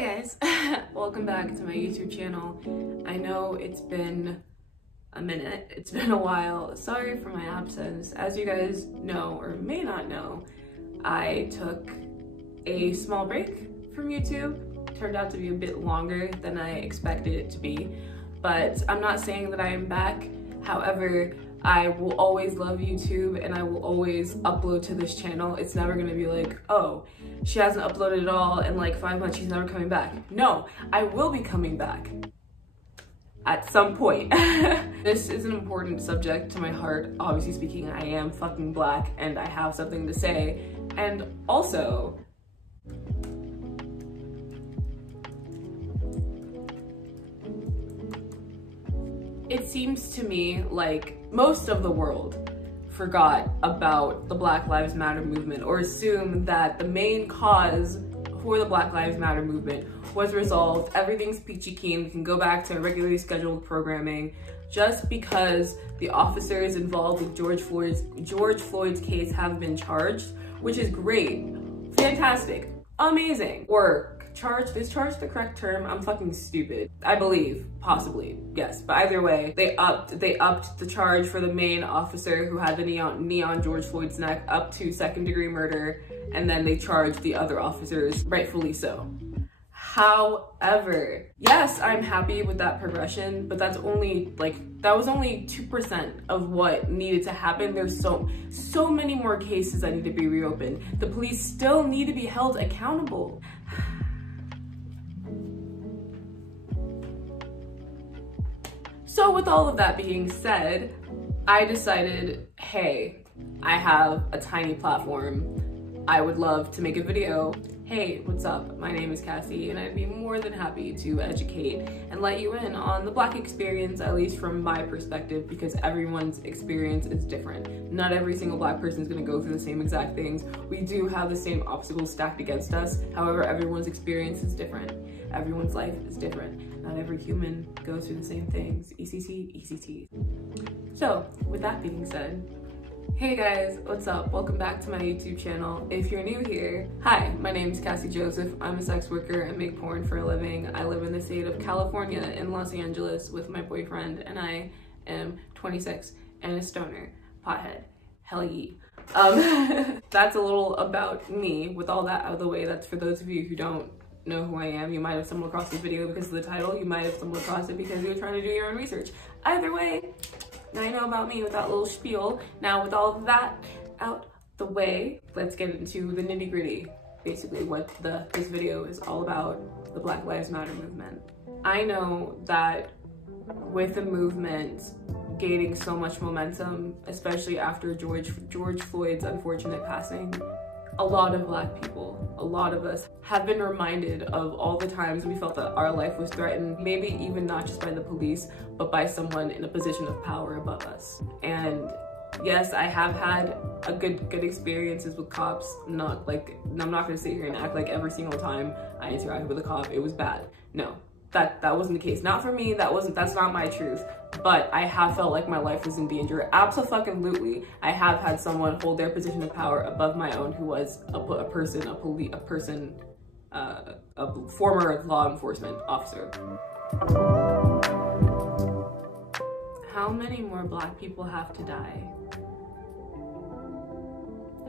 Hi guys, welcome back to my YouTube channel. I know it's been a minute, it's been a while. Sorry for my absence. As you guys know or may not know, I took a small break from YouTube. Turned out to be a bit longer than I expected it to be, but I'm not saying that I am back. However, I will always love YouTube and I will always upload to this channel. It's never gonna be like, oh, she hasn't uploaded at all in like 5 months, she's never coming back. No, I will be coming back at some point. This is an important subject to my heart. Obviously speaking, I am fucking black and I have something to say. And also, it seems to me like most of the world forgot about the Black Lives Matter movement, or assumed that the main cause for the Black Lives Matter movement was resolved. Everything's peachy keen, we can go back to regularly scheduled programming, just because the officers involved with George Floyd's case have been charged, which is great, fantastic, amazing. Or charged, is charged the correct term? I'm fucking stupid. I believe, possibly, yes. But either way, they upped the charge for the main officer who had the knee on George Floyd's neck up to 2nd-degree murder, and then they charged the other officers, rightfully so. However, yes, I'm happy with that progression, but that's only that was only 2% of what needed to happen. There's so many more cases that need to be reopened. The police still need to be held accountable. So with all of that being said, I decided, hey, I have a tiny platform. I would love to make a video. Hey, what's up? My name is Cassie and I'd be more than happy to educate and let you in on the Black experience, at least from my perspective, because everyone's experience is different. Not every single Black person is gonna go through the same exact things. We do have the same obstacles stacked against us. However, everyone's experience is different. Everyone's life is different. Not every human goes through the same things. ECT, ECT. So with that being said, hey guys, what's up? Welcome back to my YouTube channel. If you're new here, hi, my name is Cassie Joseph. I'm a sex worker and make porn for a living. I live in the state of California in Los Angeles with my boyfriend, and I am 26 and a stoner, pothead, hell ye. That's a little about me. With all that out of the way, that's for those of you who don't know who I am. You might have stumbled across this video because of the title. You might have stumbled across it because you were trying to do your own research. Either way, now you know about me with that little spiel. Now with all of that out the way, let's get into the nitty gritty. Basically what this video is all about, the Black Lives Matter movement. I know that with the movement gaining so much momentum, especially after George Floyd's unfortunate passing, a lot of Black people, a lot of us have been reminded of all the times we felt that our life was threatened, maybe even not just by the police, but by someone in a position of power above us. And yes, I have had a good experiences with cops. I'm not gonna sit here and act like every single time I interacted with a cop, it was bad. No, that wasn't the case. Not for me, that's not my truth. But I have felt like my life was in danger. Absolutely, I have had someone hold their position of power above my own who was a former law enforcement officer. How many more Black people have to die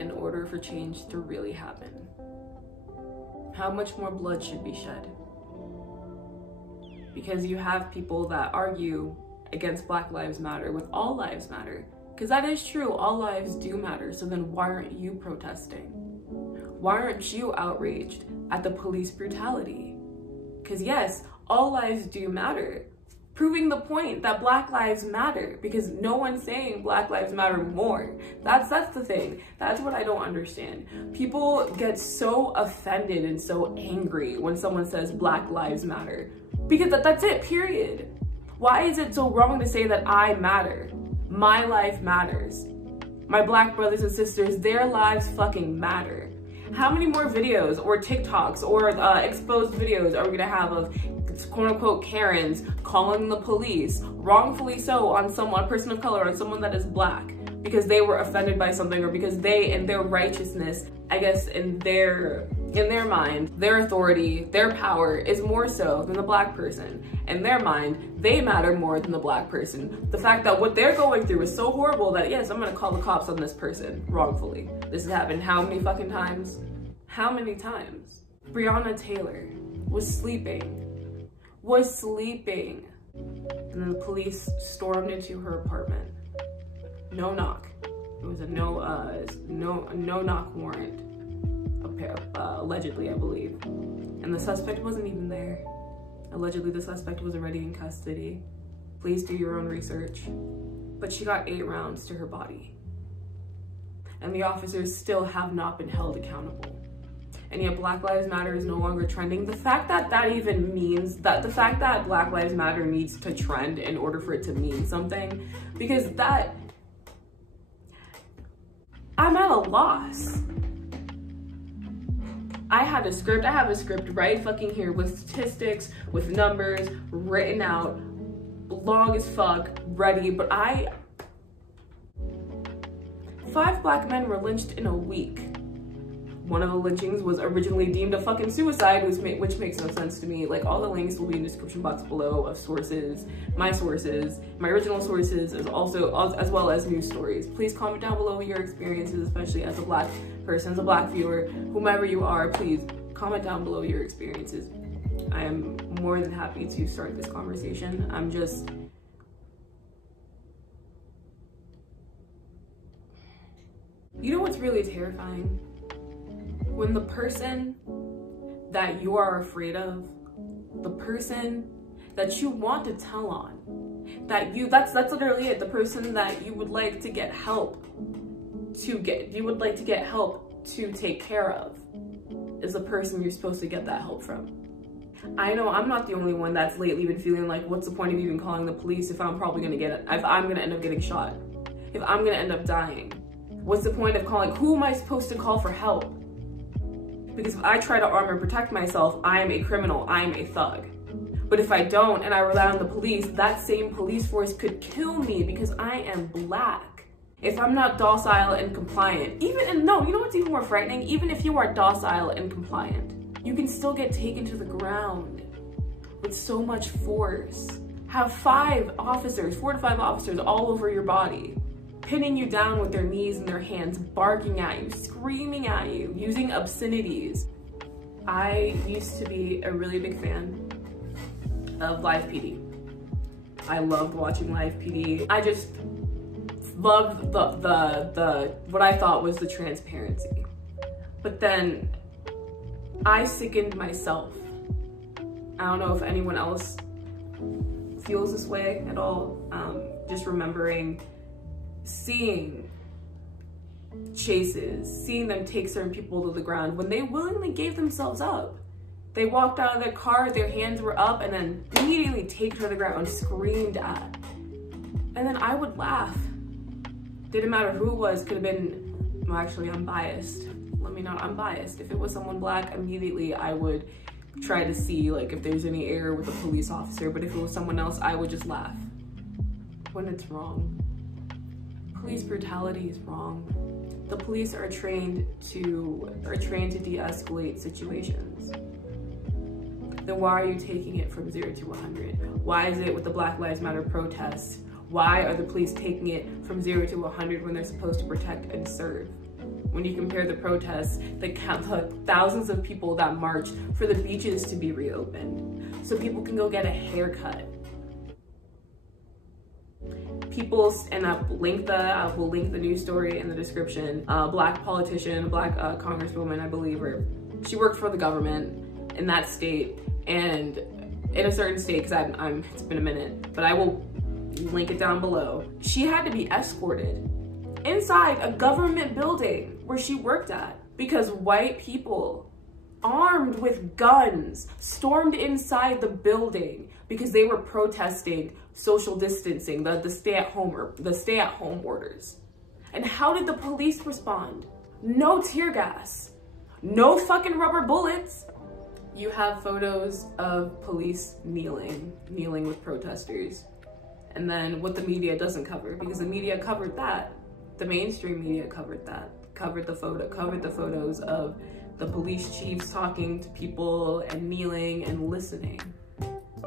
in order for change to really happen? How much more blood should be shed? Because you have people that argue against Black Lives Matter with all lives matter. Because that is true, all lives do matter. So then why aren't you protesting? Why aren't you outraged at the police brutality? Because yes, all lives do matter. Proving the point that Black lives matter, because no one's saying Black lives matter more. That's the thing. That's what I don't understand. People get so offended and so angry when someone says Black lives matter. Because that's it, period. Why is it so wrong to say that I matter? My life matters. My Black brothers and sisters, their lives fucking matter. How many more videos or TikToks or exposed videos are we gonna have of quote unquote Karens calling the police, wrongfully so, on a person of color, on someone that is Black, because they were offended by something, or because they, in their righteousness, I guess in their In their mind, their authority, their power is more so than the black person. In their mind, they matter more than the black person. The fact that what they're going through is so horrible that, yes, I'm gonna call the cops on this person wrongfully. This has happened how many fucking times? How many times? Breonna Taylor was sleeping. And then the police stormed into her apartment. No knock. It was a no knock warrant, allegedly, I believe. And the suspect wasn't even there. Allegedly, the suspect was already in custody. Please do your own research. But she got 8 rounds to her body. And the officers still have not been held accountable. And yet Black Lives Matter is no longer trending. The fact that that even means that, the fact that Black Lives Matter needs to trend in order for it to mean something, because that, I'm at a loss. I have a script right fucking here with statistics, with numbers, written out, long as fuck, ready, but 5 black men were lynched in a week. One of the lynchings was originally deemed a fucking suicide, which makes no sense to me. Like, all the links will be in the description box below of sources, my original sources, as well as news stories. Please comment down below your experiences, especially as a black person, as a black viewer, whomever you are, please comment down below your experiences. I am more than happy to start this conversation. You know what's really terrifying? When the person that you are afraid of, the person that you want to tell on, that's literally it, the person that you would like to get help to take care of, is the person you're supposed to get that help from. I know I'm not the only one that's lately been feeling like, what's the point of even calling the police if I'm probably gonna end up getting shot, if I'm gonna end up dying? What's the point of calling? Who am I supposed to call for help? Because if I try to arm and protect myself, I am a criminal, I am a thug. But if I don't and I rely on the police, that same police force could kill me because I am black. If I'm not docile and compliant, you know what's even more frightening? Even if you are docile and compliant, you can still get taken to the ground with so much force. Have 4 to 5 officers all over your body, pinning you down with their knees and their hands, barking at you, screaming at you, using obscenities. I used to be a really big fan of Live PD. I loved watching Live PD. I just loved what I thought was the transparency. But then I sickened myself. I don't know if anyone else feels this way at all. Just remembering seeing chases, seeing them take certain people to the ground when they willingly gave themselves up. They walked out of their car, their hands were up, and then immediately take her to the ground, screamed at. And then I would laugh. Didn't matter who it was, could have been, well, actually, I'm biased. I'm biased. If it was someone black, immediately I would try to see like if there's any error with the police officer, but if it was someone else, I would just laugh. When it's wrong. Police brutality is wrong. The police are trained to de-escalate situations. Then why are you taking it from 0 to 100? Why is it with the Black Lives Matter protests? Why are the police taking it from 0 to 100 when they're supposed to protect and serve? When you compare the protests, the thousands of people that marched for the beaches to be reopened, so people can go get a haircut. And I will link the news story in the description. Black politician, black congresswoman, I believe, or she worked for the government in that state, and in a certain state, because it's been a minute, but I will link it down below. She had to be escorted inside a government building where she worked at because white people armed with guns stormed inside the building because they were protesting social distancing, the stay-at-home orders. And how did the police respond? No tear gas, no fucking rubber bullets. You have photos of police kneeling with protesters. And then what the media doesn't cover, because the media covered that. The mainstream media covered that. Covered the photos of the police chiefs talking to people and kneeling and listening.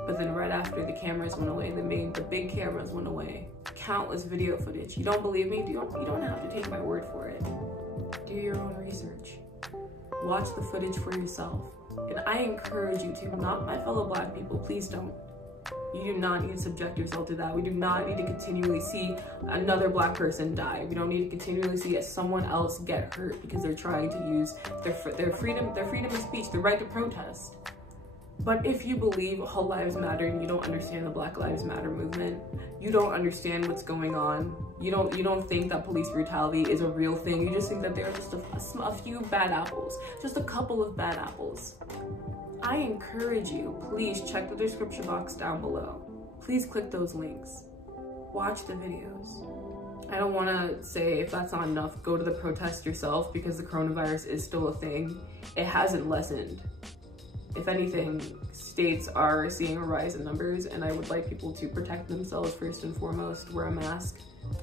But then right after the cameras went away, the big cameras went away. Countless video footage. You don't believe me? You don't have to take my word for it. Do your own research. Watch the footage for yourself. And I encourage you to, not my fellow Black people, please don't. You do not need to subject yourself to that. We do not need to continually see another Black person die. We don't need to continually see someone else get hurt because they're trying to use their freedom of speech, their right to protest. But if you believe all lives matter and you don't understand the Black Lives Matter movement, you don't understand what's going on, you don't think that police brutality is a real thing, you just think that there are just a few bad apples, just a couple of bad apples. I encourage you, please check the description box down below. Please click those links. Watch the videos. I don't want to say, if that's not enough, go to the protest yourself, because the coronavirus is still a thing. It hasn't lessened. If anything, states are seeing a rise in numbers, and I would like people to protect themselves first and foremost, wear a mask.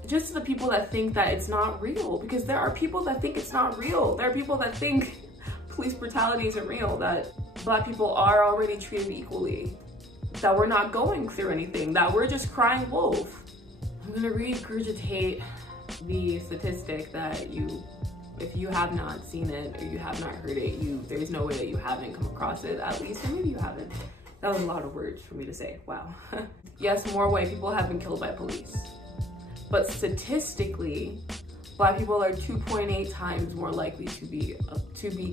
Just the people that think that it's not real, because there are people that think it's not real. There are people that think police brutality isn't real, that Black people are already treated equally, that we're not going through anything, that we're just crying wolf. I'm gonna regurgitate the statistic that if you have not seen it or you have not heard it, there's no way that you haven't come across it, at least, or maybe you haven't. That was a lot of words for me to say, wow. Yes, more white people have been killed by police, but statistically, Black people are 2.8 times more likely to be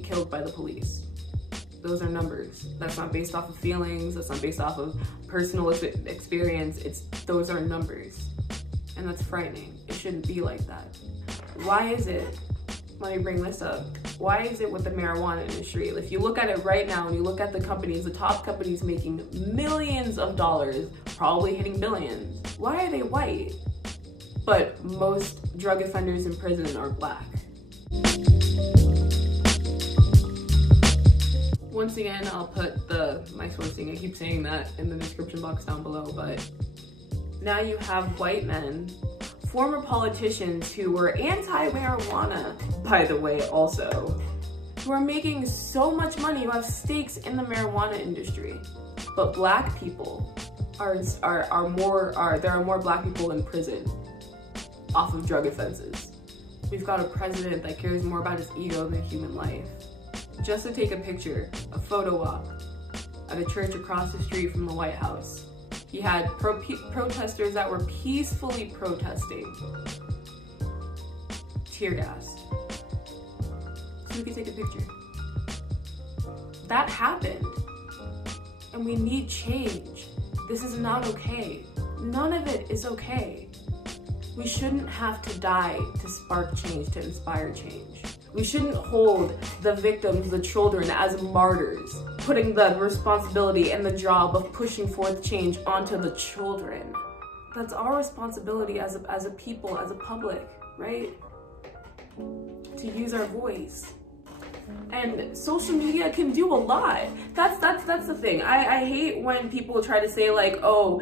killed by the police. Those are numbers. That's not based off of feelings, that's not based off of personal experience, those are numbers. And that's frightening. It shouldn't be like that. Why is it? Let me bring this up. Why is it with the marijuana industry? If you look at it right now and you look at the companies, the top companies making millions of dollars, probably hitting billions, why are they white? But most drug offenders in prison are Black. Once again, I'll put my sourcing, I keep saying that, in the description box down below, but now you have white men, former politicians who were anti-marijuana, by the way, also, who are making so much money, who have stakes in the marijuana industry. But Black people there are more Black people in prison off of drug offenses. We've got a president that cares more about his ego than human life. Just to take a picture, a photo op at a church across the street from the White House, he had protesters that were peacefully protesting, tear gassed, so we could take a picture. That happened, and we need change. This is not okay. None of it is okay. We shouldn't have to die to spark change, to inspire change. We shouldn't hold the victims, the children, as martyrs, putting the responsibility and the job of pushing forth change onto the children. That's our responsibility as a people, as a public, right? To use our voice. And social media can do a lot. That's the thing. I hate when people try to say like, oh,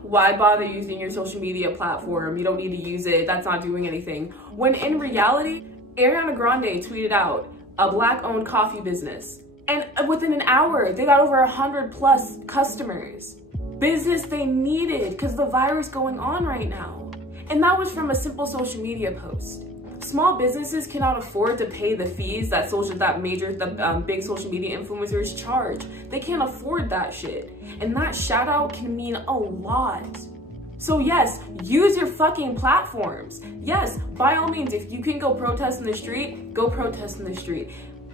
why bother using your social media platform? You don't need to use it. That's not doing anything. When in reality, Ariana Grande tweeted out a Black-owned coffee business, and within an hour, they got over 100+ customers. Business they needed because the virus going on right now. And that was from a simple social media post. Small businesses cannot afford to pay the fees that big social media influencers charge. They can't afford that shit. And that shout out can mean a lot. So yes, use your fucking platforms. Yes, by all means, if you can go protest in the street, go protest in the street.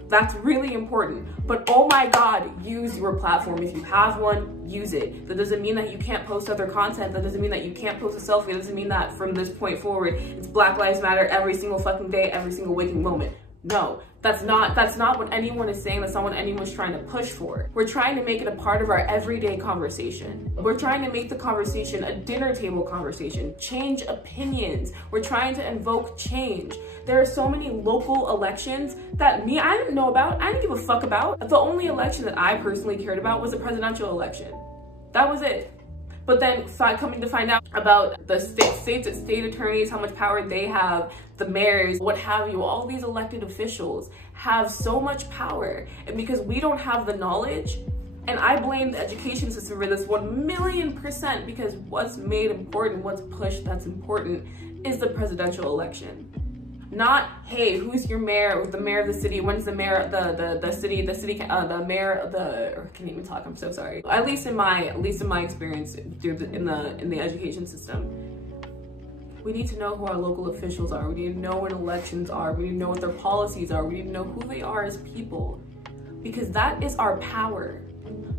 That's really important. But oh my God, use your platform. If you have one, use it. That doesn't mean that you can't post other content. That doesn't mean that you can't post a selfie. That doesn't mean that from this point forward, it's Black Lives Matter every single fucking day, every single waking moment. No, that's not what anyone is saying. That's not what anyone's trying to push for. We're trying to make it a part of our everyday conversation. We're trying to make the conversation a dinner table conversation, change opinions. We're trying to invoke change. There are so many local elections that I didn't know about, I didn't give a fuck about. The only election that I personally cared about was the presidential election. That was it. But then coming to find out about the state attorneys, how much power they have, the mayors, what have you, all these elected officials have so much power. And because we don't have the knowledge, and I blame the education system for this 1,000,000%, because what's made important, what's pushed that's important is the presidential election. Not, hey, who's your mayor, the mayor of the city, when's the mayor, the mayor of the, or I can't even talk, I'm so sorry. At least in my experience in the education system, we need to know who our local officials are. We need to know when elections are. We need to know what their policies are. We need to know who they are as people, because that is our power.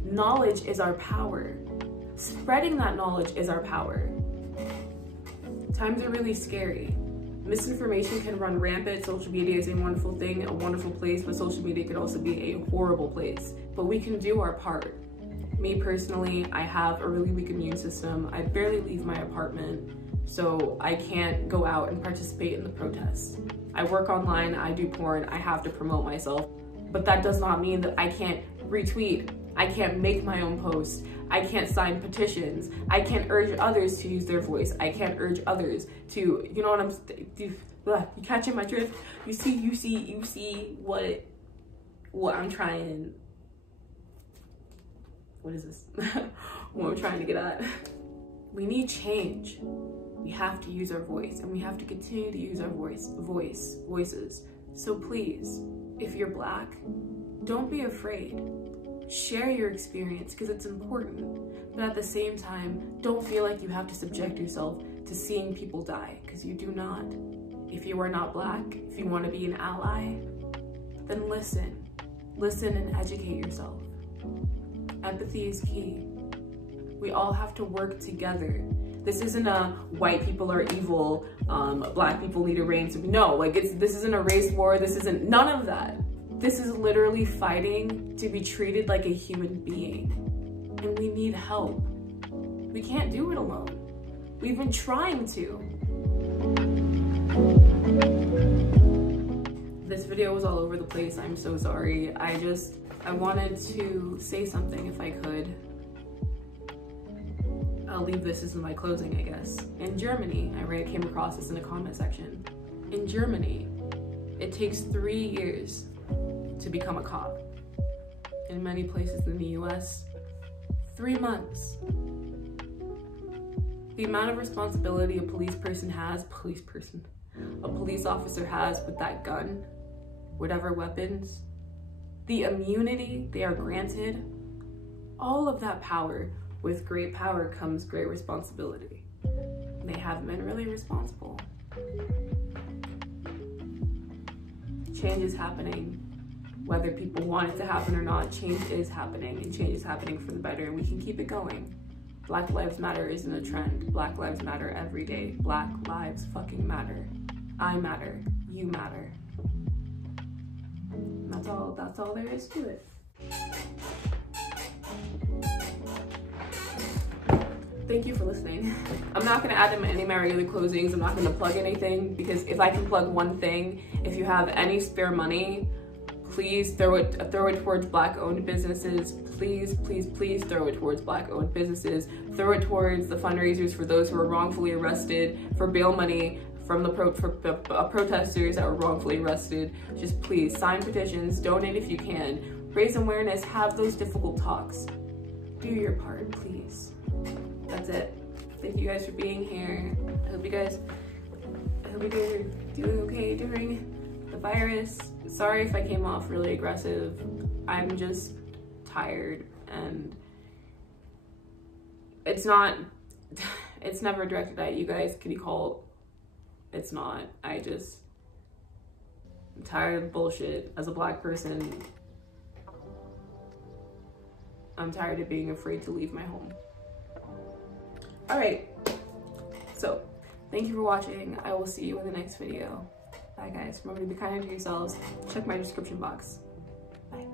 Knowledge is our power. Spreading that knowledge is our power. Times are really scary. Misinformation can run rampant. Social media is a wonderful thing, a wonderful place, but social media can also be a horrible place. But we can do our part. Me personally, I have a really weak immune system. I barely leave my apartment, so I can't go out and participate in the protests. I work online, I do porn, I have to promote myself. But that does not mean that I can't retweet, I can't make my own posts, I can't sign petitions, I can't urge others to use their voice, I can't urge others to, you know what I'm, you catching my drift? You see what I'm trying, what is this? What I'm trying to get at. We need change. We have to use our voice, and we have to continue to use our voices. So please, if you're Black, don't be afraid. Share your experience, because it's important. But at the same time, don't feel like you have to subject yourself to seeing people die, because you do not. If you are not Black, if you want to be an ally, then listen. Listen and educate yourself. Empathy is key. We all have to work together. This isn't a white people are evil, Black people need to reign. No, like this isn't a race war. This isn't none of that. This is literally fighting to be treated like a human being. And we need help. We can't do it alone. We've been trying to. This video was all over the place. I'm so sorry. I wanted to say something if I could. I'll leave this as my closing, I guess. In Germany, I came across this in a comment section. In Germany, it takes 3 years to become a cop. In many places in the US, 3 months. The amount of responsibility a police officer has with that gun, whatever weapons, the immunity they are granted, all of that power. With great power comes great responsibility. They haven't been really responsible. Change is happening. Whether people want it to happen or not, change is happening, and change is happening for the better, and we can keep it going. Black Lives Matter isn't a trend. Black Lives Matter every day. Black lives fucking matter. I matter. You matter. And that's all there is to it. Thank you for listening. I'm not gonna add any of my regular closings. I'm not gonna plug anything, because if I can plug one thing, if you have any spare money, please throw it towards Black-owned businesses. Please, please, please throw it towards Black-owned businesses. Throw it towards the fundraisers for those who are wrongfully arrested, for bail money from the protesters that were wrongfully arrested. Just please sign petitions, donate if you can, raise awareness, have those difficult talks. Do your part, please. That's it. Thank you guys for being here. I hope you guys are doing okay during the virus. Sorry if I came off really aggressive. I'm just tired, and it's never directed at you guys, kitty cult. It's not. I'm tired of bullshit. As a Black person, I'm tired of being afraid to leave my home. All right, so thank you for watching. I will see you in the next video. Bye guys. Remember to be kind to yourselves. Check my description box. Bye.